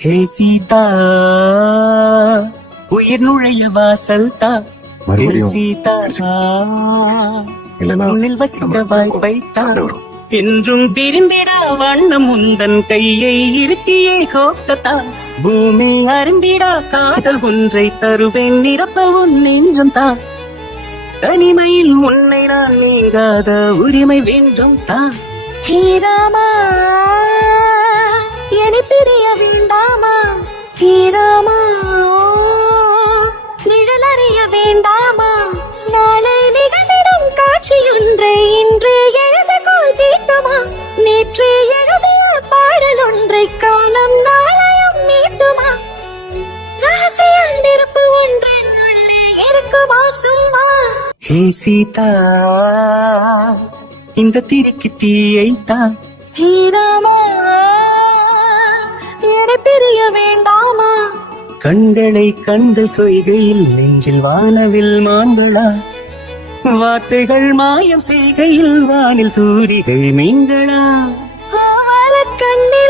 ஹே சீதா, உயிர் நுழைய வாசல் தா. ஹே சீதா, உன்னில் வசிக்க வாய்ப்பை தா. என்றும் பிரிந்திட வண்ணம் உந்தன் கையை இருக்கியே கோத்ததா. பூமி அருந்திட காதல் ஒன்றை தருவேன் நிரப்ப உன் நெஞ்சம் தா. தனிமையில் உன்னை நான் நீங்காத உரிமை வேண்டும் தா. ஹே ராமா, என்னை பிரிய வேண்டாமா. ஹே ராமா, நிழல் அறிய வேண்டாமா. நாளை நிகழ்ந்திடும் காட்சியொன்றை இன்று எழுத கோல் தீட்டுமா. நேற்று எழுதிய பாடல் ஒன்றை காலம் நாளையும் மீட்டுமா. ரகசிய நெருப்பு ஒன்றின் உள்ளே இருக்குமா சும்மா. ஹே சீதா, இந்த திரிக்கு தீயைத்தா. ஹே ராமா, என்னை பிரிய வேண்டாமா. கண்களை கண்டு கொய்கையில் நெஞ்சில் வானவில் மாண்புளா. வார்த்தைகள் மாயம் செய்கையில் வானில் தூரிகை மீன்களா. கண்ணி